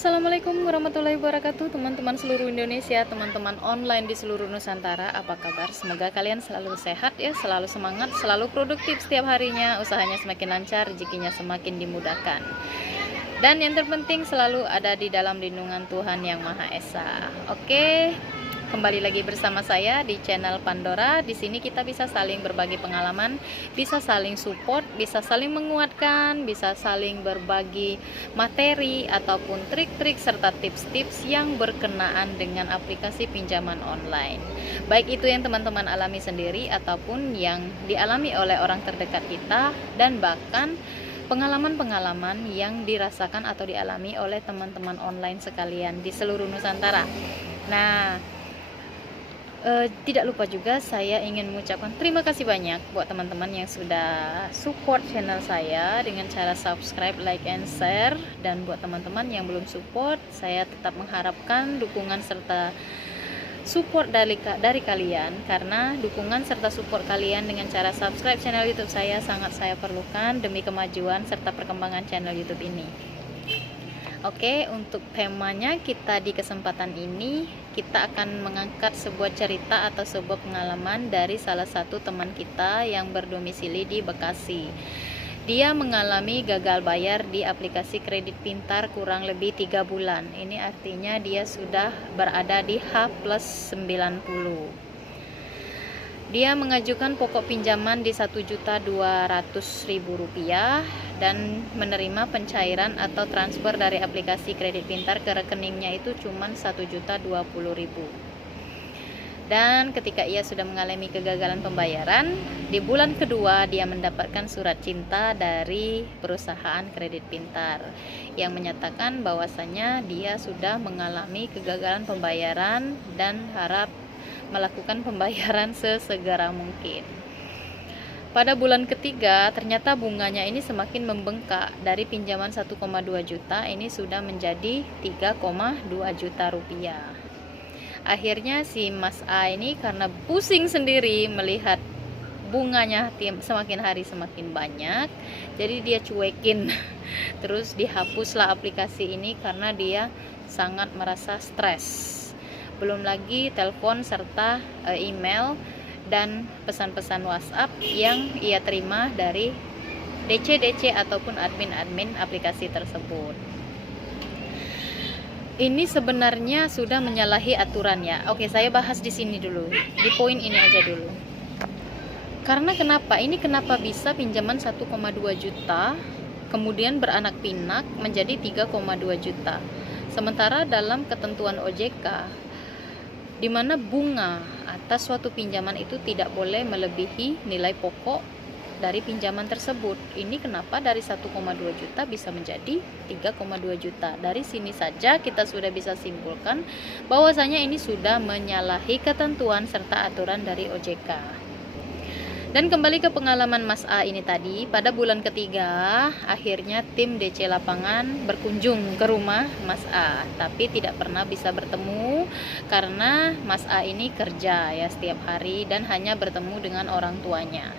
Assalamualaikum warahmatullahi wabarakatuh, teman-teman seluruh Indonesia, teman-teman online di seluruh Nusantara. Apa kabar? Semoga kalian selalu sehat ya, selalu semangat, selalu produktif setiap harinya, usahanya semakin lancar, rezekinya semakin dimudahkan. Dan yang terpenting selalu ada di dalam lindungan Tuhan Yang Maha Esa. Oke, kembali lagi bersama saya di channel Pandora. Di sini kita bisa saling berbagi pengalaman, bisa saling support, bisa saling menguatkan, bisa saling berbagi materi ataupun trik-trik serta tips-tips yang berkenaan dengan aplikasi pinjaman online. Baik itu yang teman-teman alami sendiri ataupun yang dialami oleh orang terdekat kita, dan bahkan pengalaman-pengalaman yang dirasakan atau dialami oleh teman-teman online sekalian di seluruh Nusantara. Nah, tidak lupa juga saya ingin mengucapkan terima kasih banyak buat teman-teman yang sudah support channel saya dengan cara subscribe, like, and share. Dan buat teman-teman yang belum support, saya tetap mengharapkan dukungan serta support dari kalian, karena dukungan serta support kalian dengan cara subscribe channel YouTube saya sangat saya perlukan demi kemajuan serta perkembangan channel YouTube ini. Oke, untuk temanya kita di kesempatan ini kita akan mengangkat sebuah cerita atau sebuah pengalaman dari salah satu teman kita yang berdomisili di Bekasi. Dia mengalami gagal bayar di aplikasi kredit pintar kurang lebih 3 bulan. Ini artinya dia sudah berada di H+90. Dia mengajukan pokok pinjaman di Rp1.200.000 dan menerima pencairan atau transfer dari aplikasi kredit pintar ke rekeningnya itu cuma Rp1.020.000. Dan ketika ia sudah mengalami kegagalan pembayaran, di bulan kedua dia mendapatkan surat cinta dari perusahaan kredit pintar yang menyatakan bahwasanya dia sudah mengalami kegagalan pembayaran dan harap melakukan pembayaran sesegera mungkin. Pada bulan ketiga, ternyata bunganya ini semakin membengkak. Dari pinjaman 1,2 juta ini sudah menjadi 3,2 juta rupiah. Akhirnya si Mas A ini karena pusing sendiri melihat bunganya semakin hari semakin banyak, jadi dia cuekin. Terus dihapuslah aplikasi ini karena dia sangat merasa stres. Belum lagi telepon serta email dan pesan-pesan WhatsApp yang ia terima dari DC-DC ataupun admin-admin aplikasi tersebut. Ini sebenarnya sudah menyalahi aturan ya. Oke, saya bahas di sini dulu. Di poin ini aja dulu. Karena kenapa? Ini kenapa bisa pinjaman 1,2 juta kemudian beranak pinak menjadi 3,2 juta. Sementara dalam ketentuan OJK, di mana bunga atas suatu pinjaman itu tidak boleh melebihi nilai pokok dari pinjaman tersebut. Ini kenapa dari 1,2 juta bisa menjadi 3,2 juta. Dari sini saja kita sudah bisa simpulkan bahwasanya ini sudah menyalahi ketentuan serta aturan dari OJK. Dan kembali ke pengalaman Mas A ini tadi, pada bulan ketiga akhirnya tim DC lapangan berkunjung ke rumah Mas A, tapi tidak pernah bisa bertemu karena Mas A ini kerja ya setiap hari dan hanya bertemu dengan orang tuanya.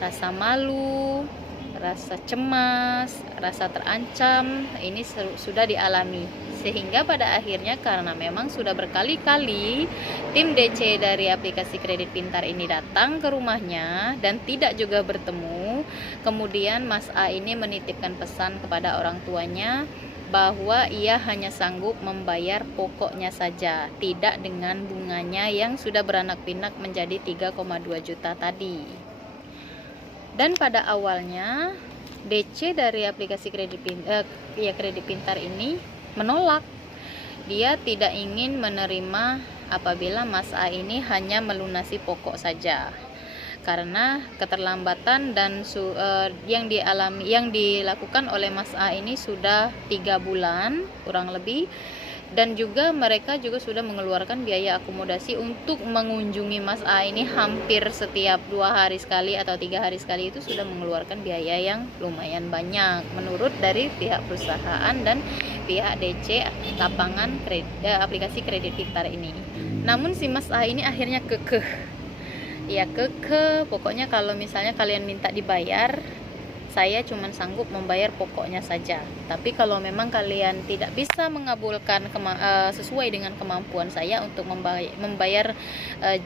Rasa malu, rasa cemas, rasa terancam ini sudah dialami, sehingga pada akhirnya karena memang sudah berkali-kali tim DC dari aplikasi kredit pintar ini datang ke rumahnya dan tidak juga bertemu, kemudian Mas A ini menitipkan pesan kepada orang tuanya bahwa ia hanya sanggup membayar pokoknya saja, tidak dengan bunganya yang sudah beranak pinak menjadi 3,2 juta tadi. Dan pada awalnya DC dari aplikasi kredit pintar ini menolak. Dia tidak ingin menerima apabila Mas A ini hanya melunasi pokok saja, karena keterlambatan dan yang dilakukan oleh Mas A ini sudah 3 bulan kurang lebih. Dan juga mereka juga sudah mengeluarkan biaya akomodasi untuk mengunjungi Mas A ini hampir setiap 2 hari sekali atau 3 hari sekali, itu sudah mengeluarkan biaya yang lumayan banyak menurut dari pihak perusahaan dan pihak DC lapangan aplikasi kredit pintar ini. Namun si Mas A ini akhirnya kekeh. Ya kekeh, pokoknya kalau misalnya kalian minta dibayar saya cuma sanggup membayar pokoknya saja. Tapi kalau memang kalian tidak bisa mengabulkan sesuai dengan kemampuan saya untuk membayar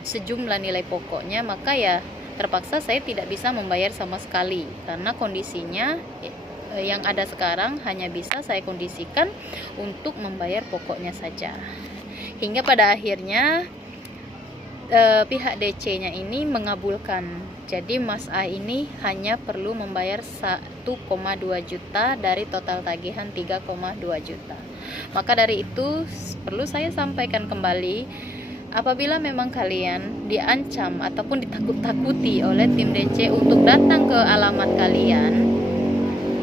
sejumlah nilai pokoknya, maka ya terpaksa saya tidak bisa membayar sama sekali, karena kondisinya yang ada sekarang hanya bisa saya kondisikan untuk membayar pokoknya saja. Hingga pada akhirnya pihak DC-nya ini mengabulkan. Jadi Mas A ini hanya perlu membayar 1,2 juta dari total tagihan 3,2 juta. Maka dari itu perlu saya sampaikan kembali, apabila memang kalian diancam ataupun ditakut-takuti oleh tim DC untuk datang ke alamat kalian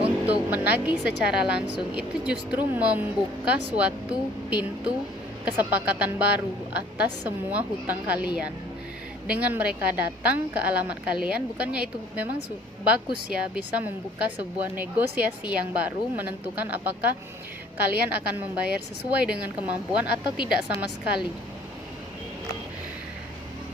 untuk menagih secara langsung, itu justru membuka suatu pintu kesepakatan baru atas semua hutang kalian. Dengan mereka datang ke alamat kalian, bukannya itu memang bagus ya, bisa membuka sebuah negosiasi yang baru, menentukan apakah kalian akan membayar sesuai dengan kemampuan atau tidak sama sekali.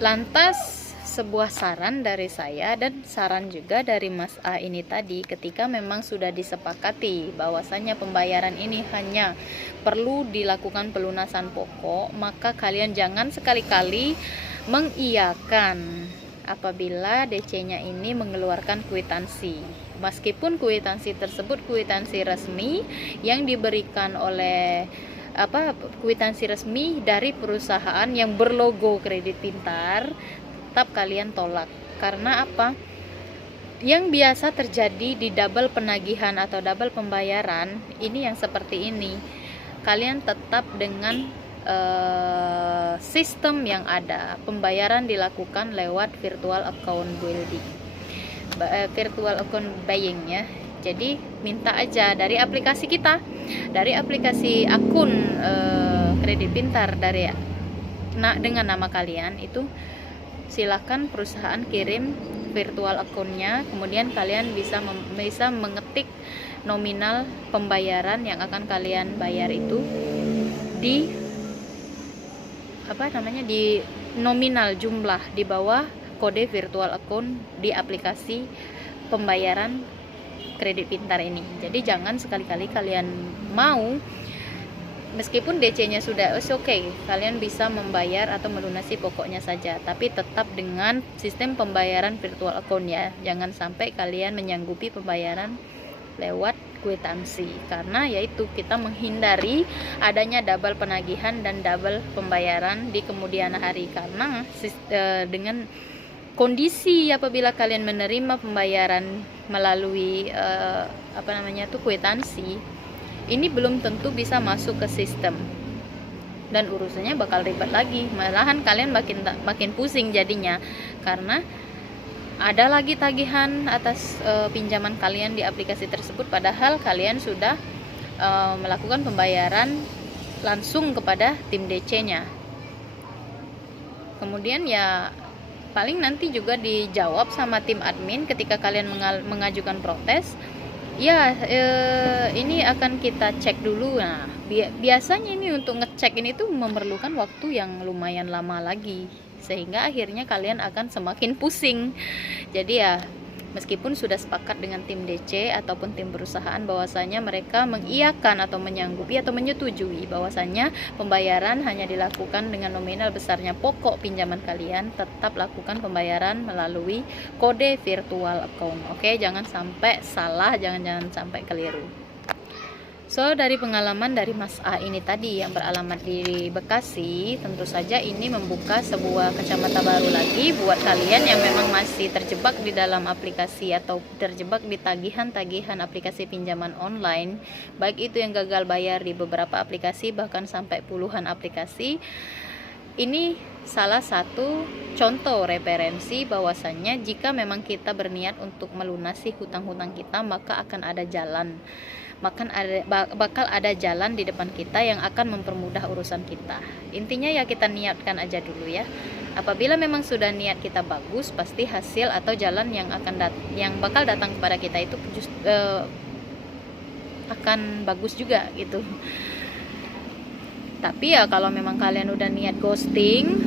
Lantas sebuah saran dari saya dan saran juga dari Mas A ini tadi, ketika memang sudah disepakati bahwasanya pembayaran ini hanya perlu dilakukan pelunasan pokok, maka kalian jangan sekali-kali mengiyakan apabila DC-nya ini mengeluarkan kwitansi. Meskipun kwitansi tersebut kwitansi resmi yang diberikan oleh kwitansi resmi dari perusahaan yang berlogo Kredit Pintar, tetap kalian tolak. Karena apa? Yang biasa terjadi di double penagihan atau double pembayaran ini yang seperti ini. Kalian tetap dengan sistem yang ada. Pembayaran dilakukan lewat virtual account building, virtual account buying ya. Jadi minta aja dari aplikasi kita, dari aplikasi akun Kredit Pintar dengan nama kalian itu, silakan perusahaan kirim virtual akunnya, kemudian kalian bisa mengetik nominal pembayaran yang akan kalian bayar itu di di nominal jumlah di bawah kode virtual account di aplikasi pembayaran Kredit Pintar ini. Jadi jangan sekali-kali kalian mau, meskipun DC-nya sudah oke, kalian bisa membayar atau melunasi pokoknya saja, tapi tetap dengan sistem pembayaran virtual account ya. Jangan sampai kalian menyanggupi pembayaran lewat kwitansi, karena yaitu kita menghindari adanya double penagihan dan double pembayaran di kemudian hari. Karena dengan kondisi apabila kalian menerima pembayaran melalui kwitansi, ini belum tentu bisa masuk ke sistem dan urusannya bakal ribet lagi, malahan kalian makin pusing jadinya, karena ada lagi tagihan atas pinjaman kalian di aplikasi tersebut, padahal kalian sudah melakukan pembayaran langsung kepada tim DC-nya. Kemudian ya paling nanti juga dijawab sama tim admin ketika kalian mengajukan protes. Ya, ini akan kita cek dulu. Nah, biasanya ini untuk ngecek ini tuh memerlukan waktu yang lumayan lama lagi, sehingga akhirnya kalian akan semakin pusing. Jadi ya, meskipun sudah sepakat dengan tim DC ataupun tim perusahaan bahwasanya mereka mengiyakan atau menyanggupi atau menyetujui bahwasanya pembayaran hanya dilakukan dengan nominal besarnya pokok pinjaman kalian, tetap lakukan pembayaran melalui kode virtual account. Oke, jangan sampai salah, jangan sampai keliru. So, dari pengalaman dari Mas A ini tadi yang beralamat di Bekasi, tentu saja ini membuka sebuah kacamata baru lagi buat kalian yang memang masih terjebak di dalam aplikasi atau terjebak di tagihan-tagihan aplikasi pinjaman online, baik itu yang gagal bayar di beberapa aplikasi bahkan sampai puluhan aplikasi. Ini salah satu contoh referensi bahwasannya jika memang kita berniat untuk melunasi hutang-hutang kita, maka akan ada jalan. Bakal ada jalan di depan kita yang akan mempermudah urusan kita. Intinya ya kita niatkan aja dulu ya. Apabila memang sudah niat kita bagus, pasti hasil atau jalan yang bakal datang kepada kita itu akan bagus juga gitu. Tapi ya kalau memang kalian udah niat ghosting,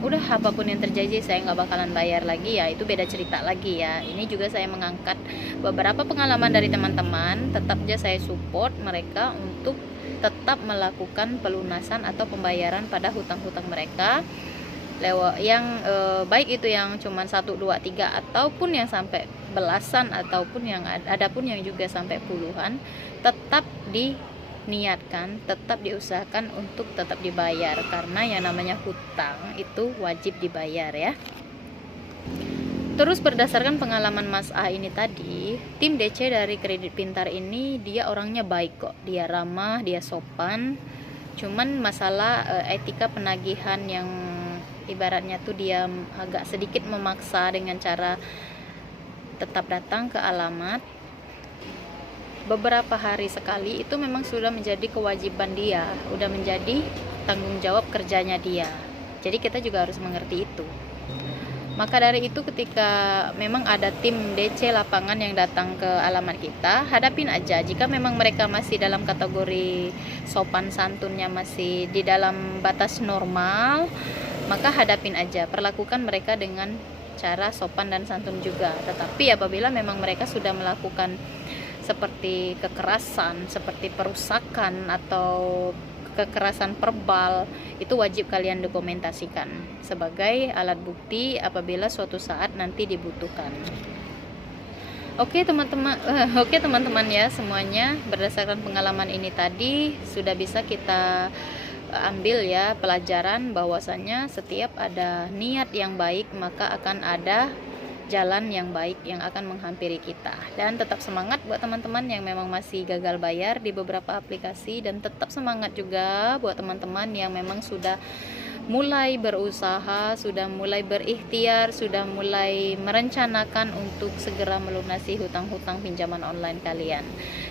udah apapun yang terjadi saya nggak bakalan bayar lagi, ya itu beda cerita lagi ya. Ini juga saya mengangkat beberapa pengalaman dari teman-teman, tetap aja saya support mereka untuk tetap melakukan pelunasan atau pembayaran pada hutang-hutang mereka lewat yang baik itu yang cuman 1, 2, 3 ataupun yang sampai belasan, ataupun yang ada pun yang juga sampai puluhan, tetap diniatkan, tetap diusahakan untuk tetap dibayar, karena yang namanya hutang itu wajib dibayar ya. Terus berdasarkan pengalaman Mas A ini tadi, tim DC dari Kredit Pintar ini dia orangnya baik kok, dia ramah, dia sopan. Cuman masalah etika penagihan yang ibaratnya tuh dia agak sedikit memaksa dengan cara tetap datang ke alamat beberapa hari sekali, itu memang sudah menjadi kewajiban dia, udah menjadi tanggung jawab kerjanya dia. Jadi kita juga harus mengerti itu. Maka dari itu ketika memang ada tim DC lapangan yang datang ke alamat kita, hadapin aja. Jika memang mereka masih dalam kategori sopan santunnya masih di dalam batas normal, maka hadapin aja, perlakukan mereka dengan cara sopan dan santun juga. Tetapi apabila memang mereka sudah melakukan seperti kekerasan, seperti perusakan atau kekerasan verbal, itu wajib kalian dokumentasikan sebagai alat bukti apabila suatu saat nanti dibutuhkan. Oke teman-teman ya, semuanya berdasarkan pengalaman ini tadi sudah bisa kita ambil ya pelajaran bahwasannya setiap ada niat yang baik maka akan ada jalan yang baik yang akan menghampiri kita. Dan tetap semangat buat teman-teman yang memang masih gagal bayar di beberapa aplikasi, dan tetap semangat juga buat teman-teman yang memang sudah mulai berusaha, sudah mulai berikhtiar, sudah mulai merencanakan untuk segera melunasi hutang-hutang pinjaman online kalian.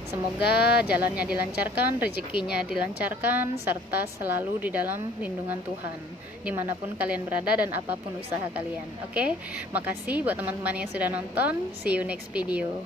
Semoga jalannya dilancarkan, rezekinya dilancarkan, serta selalu di dalam lindungan Tuhan dimanapun kalian berada dan apapun usaha kalian. Oke, makasih buat teman-teman yang sudah nonton. See you next video.